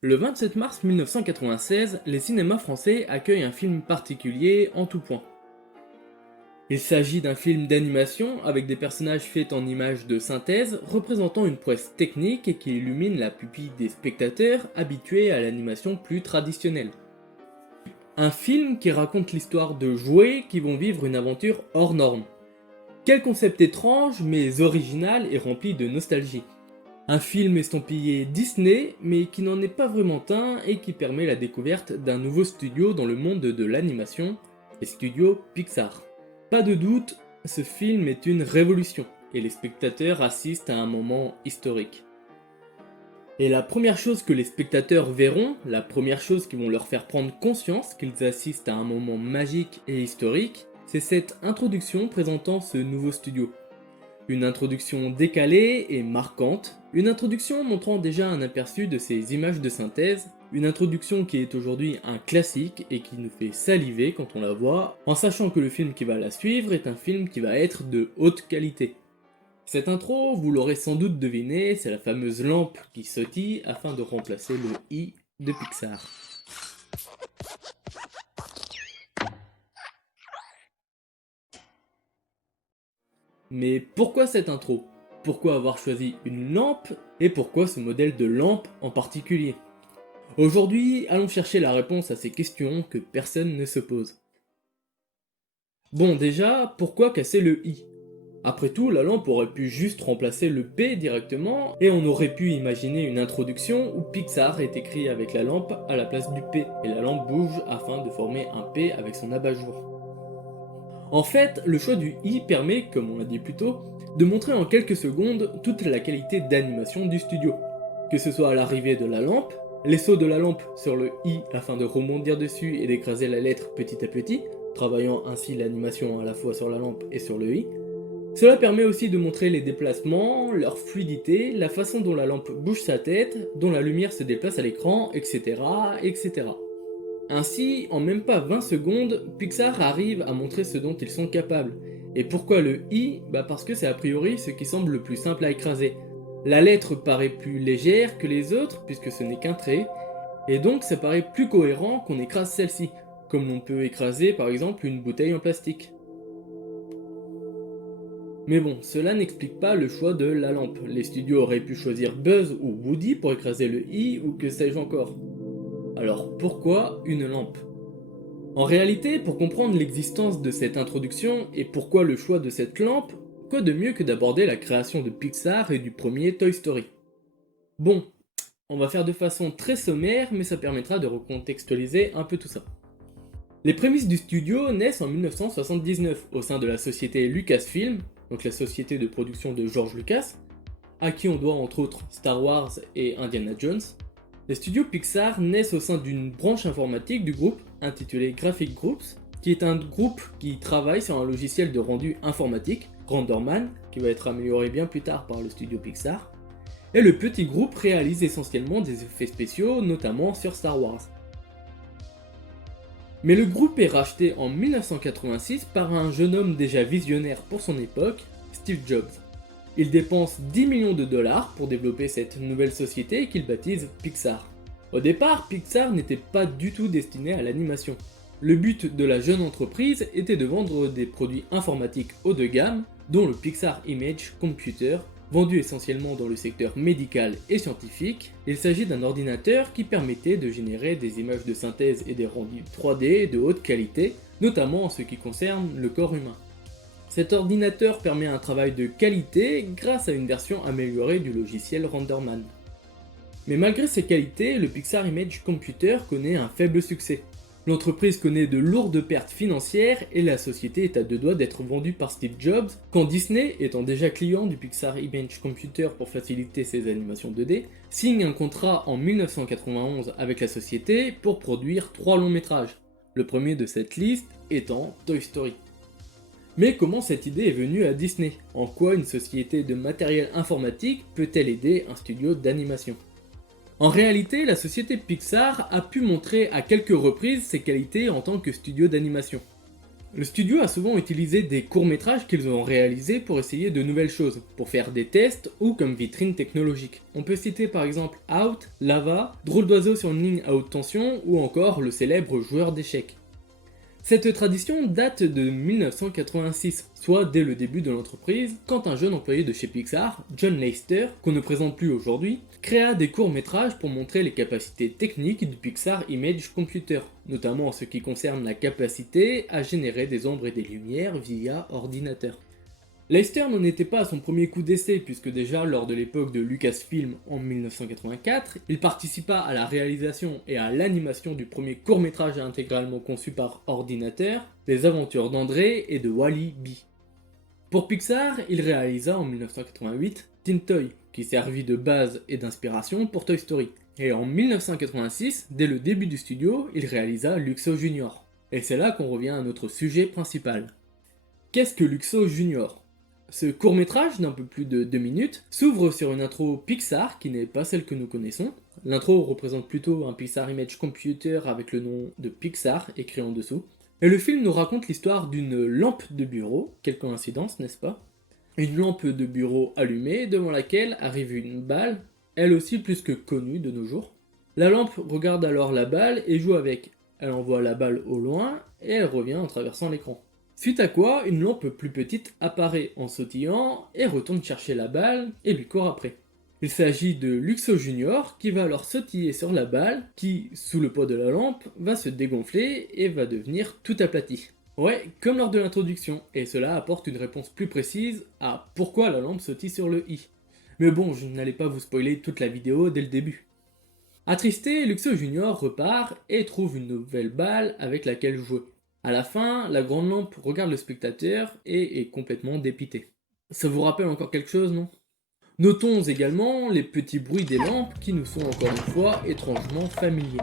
Le 27 mars 1996, les cinémas français accueillent un film particulier en tout point. Il s'agit d'un film d'animation avec des personnages faits en images de synthèse représentant une prouesse technique qui illumine la pupille des spectateurs habitués à l'animation plus traditionnelle. Un film qui raconte l'histoire de jouets qui vont vivre une aventure hors norme. Quel concept étrange mais original et rempli de nostalgie. Un film estampillé Disney, mais qui n'en est pas vraiment un et qui permet la découverte d'un nouveau studio dans le monde de l'animation, les studios Pixar. Pas de doute, ce film est une révolution, et les spectateurs assistent à un moment historique. Et la première chose que les spectateurs verront, la première chose qui vont leur faire prendre conscience qu'ils assistent à un moment magique et historique, c'est cette introduction présentant ce nouveau studio. Une introduction décalée et marquante, une introduction montrant déjà un aperçu de ces images de synthèse, une introduction qui est aujourd'hui un classique et qui nous fait saliver quand on la voit, en sachant que le film qui va la suivre est un film qui va être de haute qualité. Cette intro, vous l'aurez sans doute deviné, c'est la fameuse lampe qui sautille afin de remplacer le i de Pixar. Mais pourquoi cette intro? Pourquoi avoir choisi une lampe? Et pourquoi ce modèle de lampe en particulier? Aujourd'hui, allons chercher la réponse à ces questions que personne ne se pose. Bon déjà, pourquoi casser le i? Après tout, la lampe aurait pu juste remplacer le P directement, et on aurait pu imaginer une introduction où Pixar est écrit avec la lampe à la place du P, et la lampe bouge afin de former un P avec son abat-jour. En fait, le choix du i permet, comme on l'a dit plus tôt, de montrer en quelques secondes toute la qualité d'animation du studio. Que ce soit à l'arrivée de la lampe, les sauts de la lampe sur le i afin de rebondir dessus et d'écraser la lettre petit à petit, travaillant ainsi l'animation à la fois sur la lampe et sur le i. Cela permet aussi de montrer les déplacements, leur fluidité, la façon dont la lampe bouge sa tête, dont la lumière se déplace à l'écran, etc., etc. Ainsi, en même pas 20 secondes, Pixar arrive à montrer ce dont ils sont capables. Et pourquoi le i? Parce que c'est a priori ce qui semble le plus simple à écraser. La lettre paraît plus légère que les autres, puisque ce n'est qu'un trait, et donc ça paraît plus cohérent qu'on écrase celle-ci, comme on peut écraser par exemple une bouteille en plastique. Mais bon, cela n'explique pas le choix de la lampe. Les studios auraient pu choisir Buzz ou Woody pour écraser le i, ou que sais-je encore. Alors pourquoi une lampe? En réalité, pour comprendre l'existence de cette introduction et pourquoi le choix de cette lampe, quoi de mieux que d'aborder la création de Pixar et du premier Toy Story? Bon, on va faire de façon très sommaire, mais ça permettra de recontextualiser un peu tout ça. Les prémices du studio naissent en 1979 au sein de la société Lucasfilm, donc la société de production de George Lucas, à qui on doit entre autres Star Wars et Indiana Jones. Les studios Pixar naissent au sein d'une branche informatique du groupe intitulée Graphic Groups, qui est un groupe qui travaille sur un logiciel de rendu informatique, RenderMan, qui va être amélioré bien plus tard par le studio Pixar, et le petit groupe réalise essentiellement des effets spéciaux, notamment sur Star Wars. Mais le groupe est racheté en 1986 par un jeune homme déjà visionnaire pour son époque, Steve Jobs. Il dépense 10 millions de dollars pour développer cette nouvelle société qu'il baptise Pixar. Au départ, Pixar n'était pas du tout destiné à l'animation. Le but de la jeune entreprise était de vendre des produits informatiques haut de gamme, dont le Pixar Image Computer, vendu essentiellement dans le secteur médical et scientifique. Il s'agit d'un ordinateur qui permettait de générer des images de synthèse et des rendus 3D de haute qualité, notamment en ce qui concerne le corps humain. Cet ordinateur permet un travail de qualité grâce à une version améliorée du logiciel RenderMan. Mais malgré ses qualités, le Pixar Image Computer connaît un faible succès. L'entreprise connaît de lourdes pertes financières et la société est à deux doigts d'être vendue par Steve Jobs, quand Disney, étant déjà client du Pixar Image Computer pour faciliter ses animations 2D, signe un contrat en 1991 avec la société pour produire 3 longs métrages. Le premier de cette liste étant Toy Story. Mais comment cette idée est venue à Disney? En quoi une société de matériel informatique peut-elle aider un studio d'animation? En réalité, la société Pixar a pu montrer à quelques reprises ses qualités en tant que studio d'animation. Le studio a souvent utilisé des courts-métrages qu'ils ont réalisés pour essayer de nouvelles choses, pour faire des tests ou comme vitrine technologique. On peut citer par exemple Out, Lava, Drôle d'oiseau sur une ligne à haute tension ou encore le célèbre joueur d'échecs. Cette tradition date de 1986, soit dès le début de l'entreprise, quand un jeune employé de chez Pixar, John Lasseter, qu'on ne présente plus aujourd'hui, créa des courts-métrages pour montrer les capacités techniques du Pixar Image Computer, notamment en ce qui concerne la capacité à générer des ombres et des lumières via ordinateur. Lasseter n'en était pas à son premier coup d'essai puisque déjà lors de l'époque de Lucasfilm en 1984, il participa à la réalisation et à l'animation du premier court-métrage intégralement conçu par ordinateur, Les aventures d'André et de Wally-B. Pour Pixar, il réalisa en 1988 Tin Toy, qui servit de base et d'inspiration pour Toy Story. Et en 1986, dès le début du studio, il réalisa Luxo Junior. Et c'est là qu'on revient à notre sujet principal. Qu'est-ce que Luxo Junior ? Ce court-métrage d'un peu plus de 2 minutes s'ouvre sur une intro Pixar qui n'est pas celle que nous connaissons. L'intro représente plutôt un Pixar Image Computer avec le nom de Pixar écrit en dessous. Et le film nous raconte l'histoire d'une lampe de bureau, quelle coïncidence, n'est-ce pas ? Une lampe de bureau allumée devant laquelle arrive une balle, elle aussi plus que connue de nos jours. La lampe regarde alors la balle et joue avec. Elle envoie la balle au loin et elle revient en traversant l'écran. Suite à quoi, une lampe plus petite apparaît en sautillant et retourne chercher la balle et lui court après. Il s'agit de Luxo Junior qui va alors sautiller sur la balle qui, sous le poids de la lampe, va se dégonfler et va devenir tout aplati. Ouais, comme lors de l'introduction, et cela apporte une réponse plus précise à pourquoi la lampe sautille sur le i. Mais bon, je n'allais pas vous spoiler toute la vidéo dès le début. Attristé, Luxo Junior repart et trouve une nouvelle balle avec laquelle jouer. À la fin, la grande lampe regarde le spectateur et est complètement dépitée. Ça vous rappelle encore quelque chose, non ? Notons également les petits bruits des lampes qui nous sont encore une fois étrangement familiers.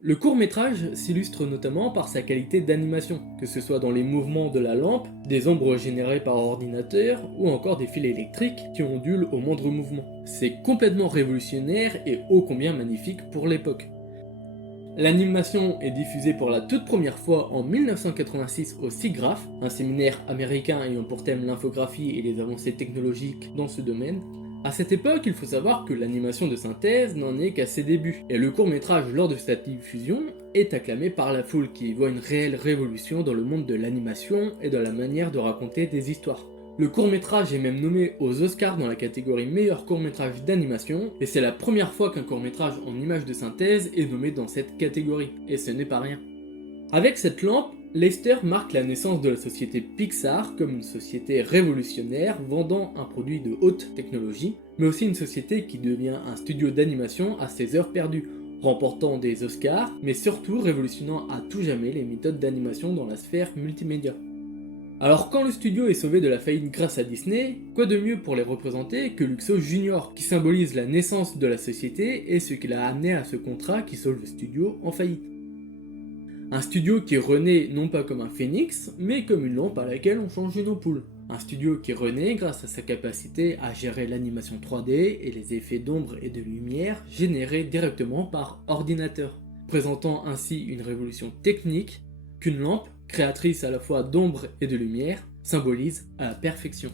Le court-métrage s'illustre notamment par sa qualité d'animation, que ce soit dans les mouvements de la lampe, des ombres générées par ordinateur ou encore des fils électriques qui ondulent au moindre mouvement. C'est complètement révolutionnaire et ô combien magnifique pour l'époque. L'animation est diffusée pour la toute première fois en 1986 au SIGGRAPH, un séminaire américain ayant pour thème l'infographie et les avancées technologiques dans ce domaine. À cette époque, il faut savoir que l'animation de synthèse n'en est qu'à ses débuts, et le court-métrage lors de sa diffusion est acclamé par la foule qui y voit une réelle révolution dans le monde de l'animation et dans la manière de raconter des histoires. Le court-métrage est même nommé aux Oscars dans la catégorie meilleur court-métrage d'animation, et c'est la première fois qu'un court-métrage en image de synthèse est nommé dans cette catégorie, et ce n'est pas rien. Avec cette lampe, Lasseter marque la naissance de la société Pixar comme une société révolutionnaire vendant un produit de haute technologie, mais aussi une société qui devient un studio d'animation à ses heures perdues, remportant des Oscars, mais surtout révolutionnant à tout jamais les méthodes d'animation dans la sphère multimédia. Alors quand le studio est sauvé de la faillite grâce à Disney, quoi de mieux pour les représenter que Luxo Junior, qui symbolise la naissance de la société et ce qui l'a amené à ce contrat qui sauve le studio en faillite. Un studio qui renaît non pas comme un phénix, mais comme une lampe à laquelle on change une ampoule. Un studio qui renaît grâce à sa capacité à gérer l'animation 3D et les effets d'ombre et de lumière générés directement par ordinateur, présentant ainsi une révolution technique qu'une lampe, créatrice à la fois d'ombre et de lumière, symbolise à la perfection.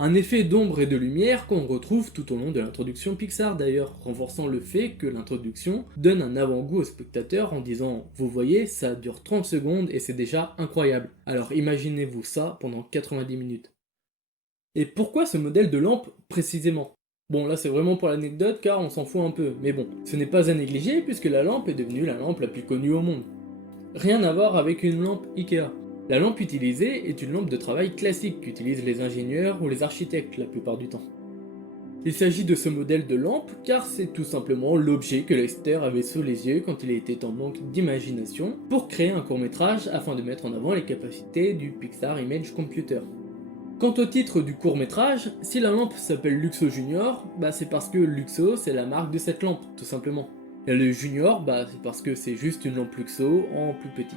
Un effet d'ombre et de lumière qu'on retrouve tout au long de l'introduction Pixar d'ailleurs, renforçant le fait que l'introduction donne un avant-goût au spectateur en disant « Vous voyez, ça dure 30 secondes et c'est déjà incroyable, alors imaginez-vous ça pendant 90 minutes. » Et pourquoi ce modèle de lampe précisément ? Bon là c'est vraiment pour l'anecdote car on s'en fout un peu, mais bon, ce n'est pas à négliger puisque la lampe est devenue la lampe la plus connue au monde. Rien à voir avec une lampe Ikea. La lampe utilisée est une lampe de travail classique qu'utilisent les ingénieurs ou les architectes la plupart du temps. Il s'agit de ce modèle de lampe car c'est tout simplement l'objet que Lasseter avait sous les yeux quand il était en manque d'imagination pour créer un court-métrage afin de mettre en avant les capacités du Pixar Image Computer. Quant au titre du court-métrage, si la lampe s'appelle Luxo Junior, c'est parce que Luxo c'est la marque de cette lampe, tout simplement. Et le Junior, c'est parce que c'est juste une lampe Luxo en plus petit.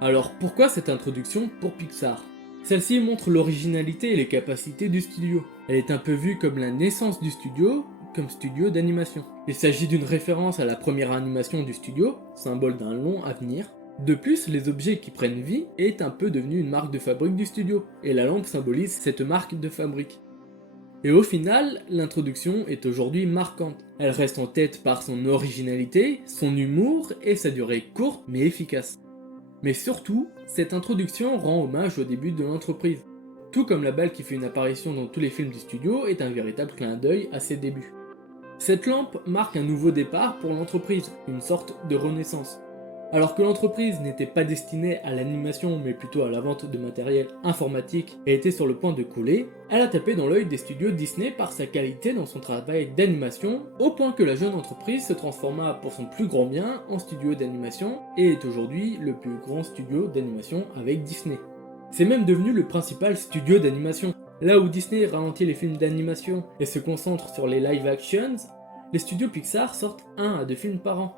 Alors pourquoi cette introduction pour Pixar ? Celle-ci montre l'originalité et les capacités du studio. Elle est un peu vue comme la naissance du studio, comme studio d'animation. Il s'agit d'une référence à la première animation du studio, symbole d'un long avenir. De plus, les objets qui prennent vie est un peu devenu une marque de fabrique du studio, et la lampe symbolise cette marque de fabrique. Et au final, l'introduction est aujourd'hui marquante. Elle reste en tête par son originalité, son humour et sa durée courte mais efficace. Mais surtout, cette introduction rend hommage au début de l'entreprise. Tout comme la balle qui fait une apparition dans tous les films du studio est un véritable clin d'œil à ses débuts. Cette lampe marque un nouveau départ pour l'entreprise, une sorte de renaissance. Alors que l'entreprise n'était pas destinée à l'animation mais plutôt à la vente de matériel informatique et était sur le point de couler, elle a tapé dans l'œil des studios Disney par sa qualité dans son travail d'animation, au point que la jeune entreprise se transforma pour son plus grand bien en studio d'animation et est aujourd'hui le plus grand studio d'animation avec Disney. C'est même devenu le principal studio d'animation. Là où Disney ralentit les films d'animation et se concentre sur les live actions, les studios Pixar sortent 1 à 2 films par an.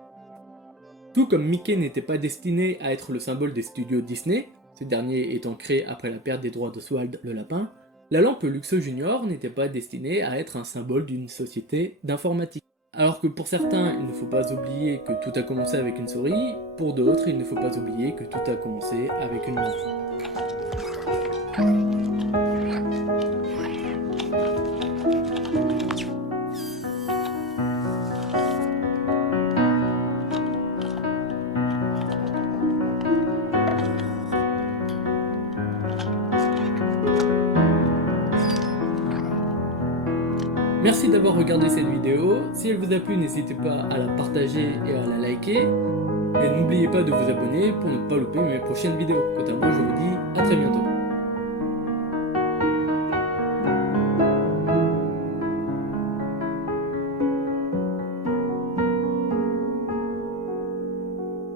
Tout comme Mickey n'était pas destiné à être le symbole des studios Disney, ces derniers étant créés après la perte des droits d'Oswald le lapin, la lampe Luxo Junior n'était pas destinée à être un symbole d'une société d'informatique. Alors que pour certains, il ne faut pas oublier que tout a commencé avec une souris, pour d'autres, il ne faut pas oublier que tout a commencé avec une lampe. Merci d'avoir regardé cette vidéo, si elle vous a plu n'hésitez pas à la partager et à la liker, et n'oubliez pas de vous abonner pour ne pas louper mes prochaines vidéos. Quant à moi je vous dis à très bientôt.